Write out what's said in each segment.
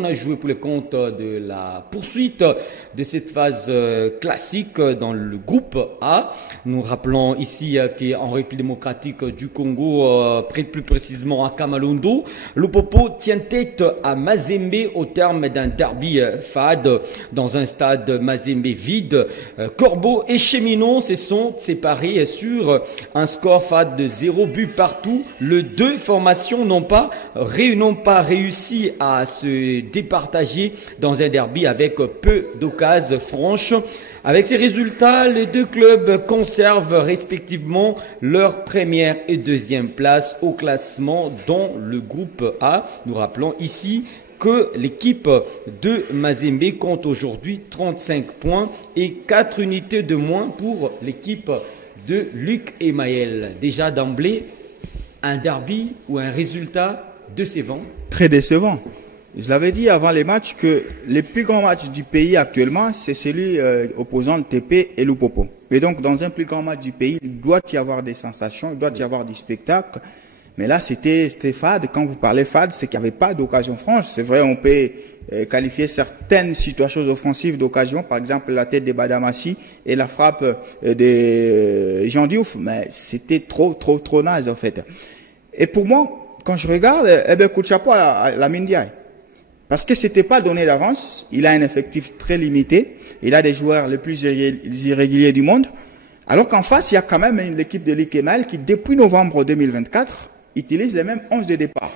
On a joué pour les comptes de la poursuite de cette phase classique dans le groupe A. Nous rappelons ici qu'en République démocratique du Congo, plus précisément à Kamalondo, Lupopo tient tête à Mazembe au terme d'un derby fade dans un stade Mazembe vide. Corbeau et Cheminot se sont séparés sur un score fade de 0 but partout. Les deux formations n'ont pas réussi à se départager dans un derby avec peu d'occasions franches. Avec ces résultats, les deux clubs conservent respectivement leur première et deuxième place au classement dans le groupe A. Nous rappelons ici que l'équipe de Mazembe compte aujourd'hui 35 points et 4 unités de moins pour l'équipe de Luc et Maël. Déjà d'emblée, un derby ou un résultat décevant? Très décevant. Je l'avais dit avant les matchs que les plus grands matchs du pays actuellement, c'est celui opposant le TP et Lupopo. Et donc, dans un plus grand match du pays, il doit y avoir des sensations, il doit y avoir du spectacle. Mais là, c'était fade. Quand vous parlez fade, c'est qu'il n'y avait pas d'occasion franche. C'est vrai, on peut qualifier certaines situations offensives d'occasion, par exemple la tête de Badamassi et la frappe de Jean Diouf, mais c'était trop naze en fait. Et pour moi, quand je regarde, coup de chapeau à Lamine Ndiaye. Parce que c'était pas donné d'avance. Il a un effectif très limité. Il a des joueurs les plus irréguliers du monde. Alors qu'en face, il y a quand même l'équipe de l'Ikemel qui, depuis novembre 2024, utilise les mêmes 11 de départ.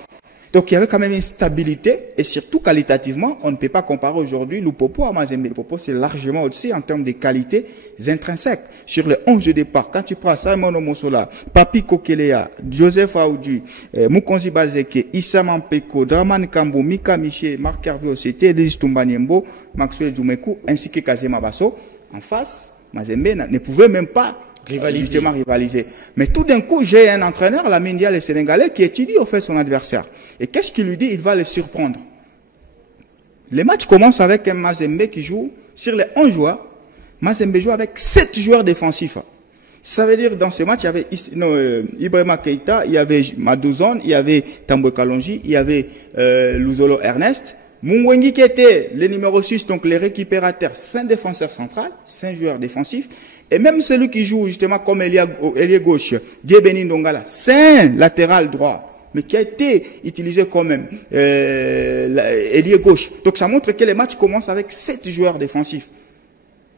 Donc il y avait quand même une stabilité et surtout qualitativement, on ne peut pas comparer aujourd'hui Lupopo à Mazembe. Lupopo c'est largement au-dessus en termes de qualités intrinsèques. Sur les 11 de départ, quand tu prends Simon Omosola, Papi Kokelea, Joseph Aoudi, Mukonzi Bazeke, Issa Mampeko, Draman Kambo, Mika Miché, Marc Hervé Ocete, Elis Tumbanyembo, Maxwell Djoumekou, ainsi que Kazema Basso, en face, Mazembe ne pouvait même pas justement rivaliser. Mais tout d'un coup, j'ai un entraîneur, Lamine Ndiaye, le Sénégalais, qui étudie au fait son adversaire. Et qu'est-ce qu'il lui dit? Il va le surprendre. Les matchs commencent avec un Mazembe qui joue sur les 11 joueurs. Mazembe joue avec 7 joueurs défensifs. Ça veut dire dans ce match, il y avait Ibrahima Keita, il y avait Madouzone, il y avait Tambwe Kalonji, il y avait Luzolo Ernest. Mungwengi qui était le numéro 6, donc les récupérateurs, 5 défenseurs centrales, 5 joueurs défensifs. Et même celui qui joue justement comme ailier gauche, Djebeni Ndongala, 5 latéral droit, mais qui a été utilisé quand même ailier gauche. Donc ça montre que les matchs commencent avec 7 joueurs défensifs.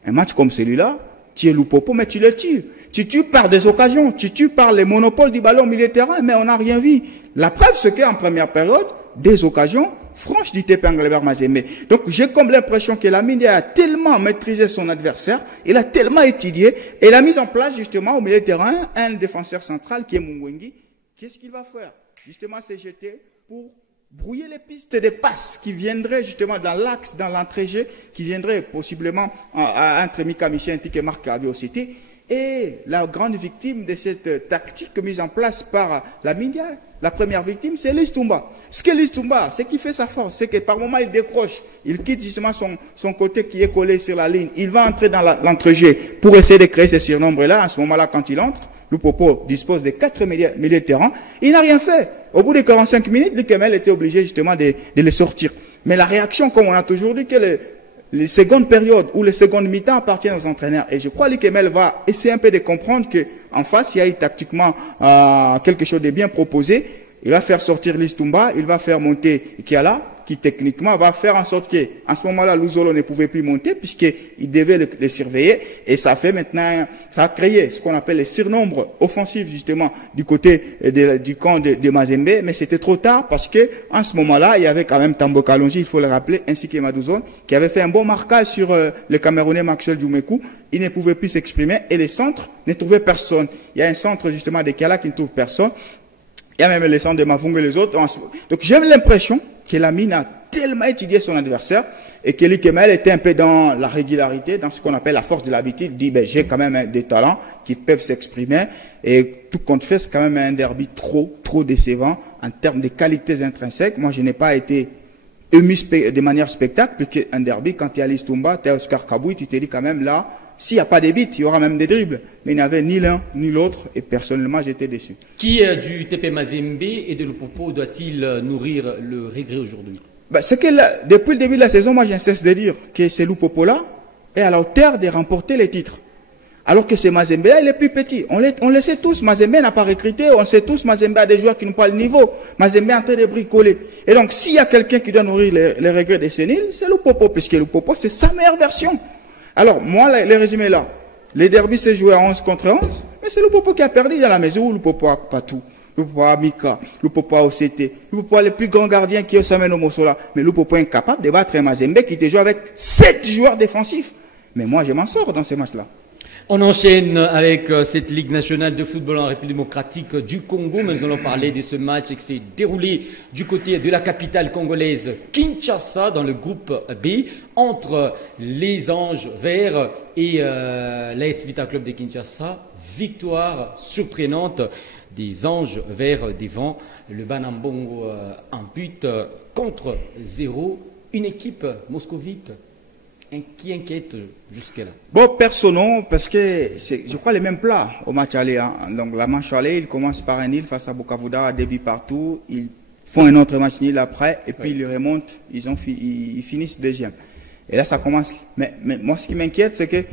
Un match comme celui-là, tu es Lupopo, mais tu le tues. Tu tues par des occasions, tu tues par les monopoles du ballon au milieu de terrain, mais on n'a rien vu. La preuve, c'est qu'en première période, des occasions franches du TP Engelbert Mazembe. Donc j'ai comme l'impression que Lamine Ndiaye a tellement maîtrisé son adversaire, il a tellement étudié, et il a mis en place justement au milieu de terrain un défenseur central qui est Mungwengi. Qu'est-ce qu'il va faire? Justement, c'est jeter pour brouiller les pistes de passes qui viendraient justement dans l'axe, dans l'entrée-jeu, qui viendraient possiblement entre Mika Michel et Marc Hervé Ocete. Et la grande victime de cette tactique mise en place par Lamine Ndiaye, la première victime, c'est Elis Toumba. Ce que Elis Toumba, c'est qui fait sa force, c'est que par moment il décroche, il quitte justement son côté qui est collé sur la ligne, il va entrer dans l'entrejeu pour essayer de créer ce surnombre-là. À ce moment-là, quand il entre, Lupopo dispose de 4 milieux de terrain, il n'a rien fait. Au bout de 45 minutes, l'Ikemel était obligé justement de les sortir. Mais la réaction, comme on a toujours dit, que les secondes périodes ou les secondes mi-temps appartiennent aux entraîneurs. Et je crois que l'Ikemel va essayer un peu de comprendre qu'en face, il y a eu tactiquement quelque chose de bien proposé. Il va faire sortir Listumba, il va faire monter Kiala, qui techniquement va faire en sorte qu'en ce moment-là, Luzolo ne pouvait plus monter puisqu'il devait les surveiller. Et ça fait maintenant, ça a créé ce qu'on appelle les surnombres offensifs justement du côté du camp de Mazembe. Mais c'était trop tard parce que en ce moment-là, il y avait quand même Tambwe Kalonji, il faut le rappeler, ainsi que Madouzone, qui avait fait un bon marquage sur le Camerounais Maxwell Djoumekou. Il ne pouvait plus s'exprimer et les centres ne trouvaient personne. Il y a un centre justement de Kiala qui ne trouve personne. Il y a même les centres de Mavungu et les autres. Donc j'ai l'impression que Lamine a tellement étudié son adversaire et que l'Ikemel était un peu dans la régularité, dans ce qu'on appelle la force de l'habitude. Il dit, ben, j'ai quand même des talents qui peuvent s'exprimer et tout compte fait, c'est quand même un derby trop décevant en termes de qualités intrinsèques. Moi, je n'ai pas été ému de manière spectacle, puisqu'un derby, quand tu es à Listumba, tu es à Oscar Kabouy, tu te dis quand même là, s'il n'y a pas de buts, il y aura même des dribbles. Mais il n'y avait ni l'un ni l'autre et personnellement, j'étais déçu. Qui du TP Mazembe et de Lupopo doit-il nourrir le regret aujourd'hui? bah, c'est que là, depuis le début de la saison, moi, je cesse de dire que c'est Lupopo là est à la hauteur de remporter les titres. Alors que c'est Mazembe là, il est plus petit. On le sait tous, Mazembe n'a pas recruté, on sait tous, Mazembe a des joueurs qui n'ont pas le niveau. Mazembe est en train de bricoler. Et donc, s'il y a quelqu'un qui doit nourrir les regrets des séniles, c'est Lupopo, puisque Lupopo, c'est sa meilleure version. Alors, moi, le résumé là, les derbys s'est joué à 11 contre 11, mais c'est Lupopo qui a perdu dans la mesure où Lupopo a pas tout. Lupopo a Mika, Lupopo a OCT, Lupopo a le plus grand gardien qui est Osamen Omosola, mais Lupopo est incapable de battre un Mazembe qui te joue avec 7 joueurs défensifs. Mais moi, je m'en sors dans ces matchs-là. On enchaîne avec cette Ligue nationale de football en République démocratique du Congo, mais nous allons parler de ce match qui s'est déroulé du côté de la capitale congolaise Kinshasa dans le groupe B entre les Anges Verts et l'AS Vita Club de Kinshasa. Victoire surprenante des Anges Verts devant le Banambongo en but contre 0. Une équipe moscovite qui inquiète jusque-là. Bon, personne, parce que c'est, je crois, les mêmes plats au match aller. Hein. Donc, la match aller, il commence par un nil face à Bukavuda, début partout. Ils font un autre match nil après, et puis ils remontent, ils finissent deuxième. Et là, ça commence. Mais moi, ce qui m'inquiète, c'est que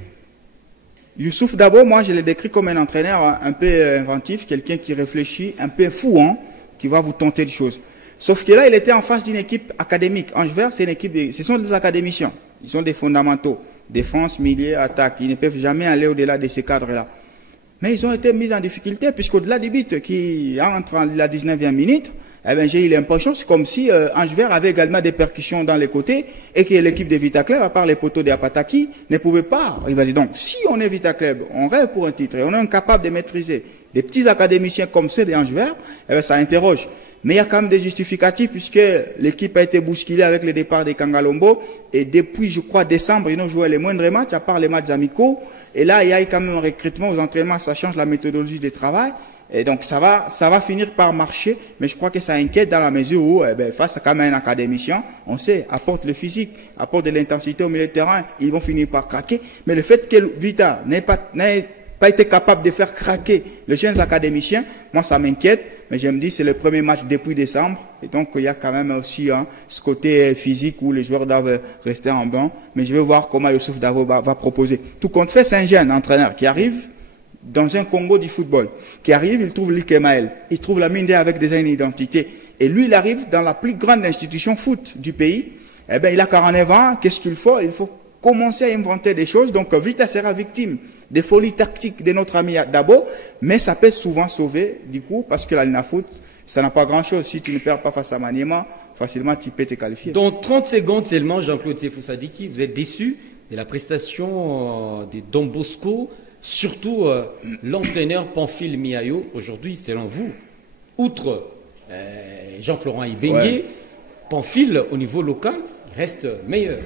Youssouf Dabo, moi, je l'ai décrit comme un entraîneur un peu inventif, quelqu'un qui réfléchit, un peu fou, hein, qui va vous tenter des choses. Sauf que là, il était en face d'une équipe académique. Ange Vert, c'est une équipe, ce sont des académiciens. Ils sont des fondamentaux. Défense, milieu, attaque. Ils ne peuvent jamais aller au-delà de ces cadres-là. Mais ils ont été mis en difficulté, puisqu'au-delà du but qui entre en la 19e minute, eh ben, j'ai eu l'impression, c'est comme si Ange Vert avait également des percussions dans les côtés et que l'équipe de Vita Club, à part les poteaux de Apataki, ne pouvait pas. Il va dire donc, si on est Vita Club, on rêve pour un titre et on est incapable de maîtriser des petits académiciens comme ceux d'Ange Vert, eh ben, ça interroge. Mais il y a quand même des justificatifs puisque l'équipe a été bousculée avec le départ des Kangalombo et depuis, je crois, décembre, ils n'ont joué les moindres matchs à part les matchs amicaux. Et là, il y a quand même un recrutement aux entraînements, ça change la méthodologie de travail. Et donc, ça va finir par marcher, mais je crois que ça inquiète dans la mesure où, eh ben, face à quand même un académicien, on sait, apporte le physique, apporte de l'intensité au milieu de terrain, ils vont finir par craquer. Mais le fait que Vita n'ait pas été capable de faire craquer les jeunes académiciens, moi ça m'inquiète, mais je me dis c'est le premier match depuis décembre, et donc il y a quand même aussi ce côté physique où les joueurs doivent rester en banc, mais je vais voir comment Youssouf Dabo va proposer. Tout compte fait, c'est un jeune entraîneur qui arrive dans un Congo du football, qui arrive, il trouve Luc Emaël, il trouve la Minde avec déjà une identité, et lui il arrive dans la plus grande institution foot du pays, eh bien il a 49 ans, qu'est-ce qu'il faut? Il faut commencer à inventer des choses, donc Vita sera victime des folies tactiques de notre ami Dabo, mais ça peut souvent sauver, du coup, parce que la Lina Foot, ça n'a pas grand-chose. Si tu ne perds pas face à Maniema, facilement tu peux te qualifier. Dans 30 secondes seulement, Jean-Claude Sefou Sadiki, vous êtes déçu de la prestation de Don Bosco, surtout l'entraîneur Pamphile Miayo, aujourd'hui, selon vous, outre Jean-Florent Ibengue, Pamphile, au niveau local, reste meilleur.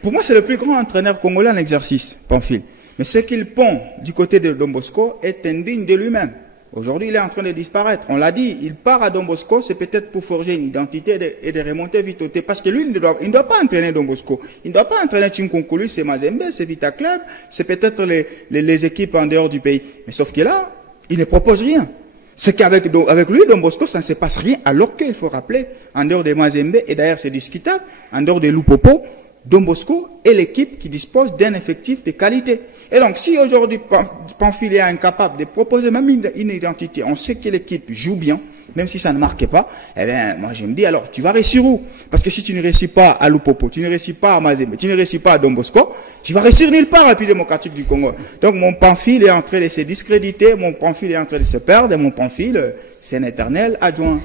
Pour moi, c'est le plus grand entraîneur congolais en exercice, Pamphile. Mais ce qu'il pond du côté de Don Bosco est indigne de lui-même. Aujourd'hui, il est en train de disparaître. On l'a dit, il part à Don Bosco, c'est peut-être pour forger une identité et de remonter vite au thé. Parce que lui, il ne doit pas entraîner Don Bosco. Il ne doit pas entraîner Tinkonkolu, c'est Mazembe, c'est Vita Club, c'est peut-être les équipes en dehors du pays. Mais sauf que là, il ne propose rien. C'est qu'avec lui, Don Bosco, ça ne se passe rien. Alors qu'il faut rappeler, en dehors de Mazembe, et d'ailleurs c'est discutable, en dehors de Lupopo, Don Bosco est l'équipe qui dispose d'un effectif de qualité. Et donc, si aujourd'hui Pamphile est incapable de proposer même une identité, on sait que l'équipe joue bien, même si ça ne marque pas, eh bien, moi je me dis, alors, tu vas réussir où? Parce que si tu ne réussis pas à Lupopo, tu ne réussis pas à Mazembe, tu ne réussis pas à Don Bosco, tu vas réussir nulle part à la République démocratique du Congo. Donc, mon Pamphile est en train de se discréditer, mon Pamphile est en train de se perdre, et mon Pamphile, c'est un éternel adjoint.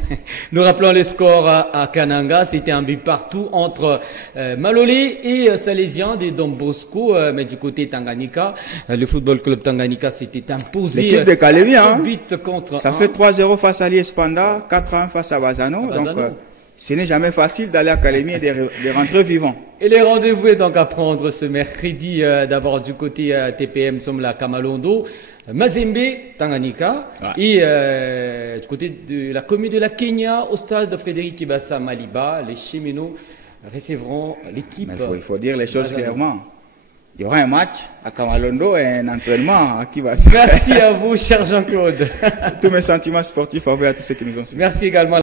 Nous rappelons les scores à Kananga, c'était un but partout entre Malolé et Salésien de Don Bosco, mais du côté Tanganyika, le football club Tanganyika s'était imposé. L'équipe de Kalemi, hein, ça fait 3-0 face à l'Iespanda, 4-1 face à Bazano. Donc, ce n'est jamais facile d'aller à Kalemi et de rentrer vivant. Et les rendez-vous est donc à prendre ce mercredi, d'abord du côté TPM, nous sommes là à Kamalondo, Mazembe, Tanganyika, et du côté de la commune de la Kenya, au stade de Frédéric Kibasa Maliba, les cheminots recevront l'équipe. Il faut dire les choses clairement. Il y aura un match à Kamalondo et un entraînement à Kibasa. Merci à vous, cher Jean-Claude. Tous mes sentiments sportifs envers tous ceux qui nous ont suivis. Merci également.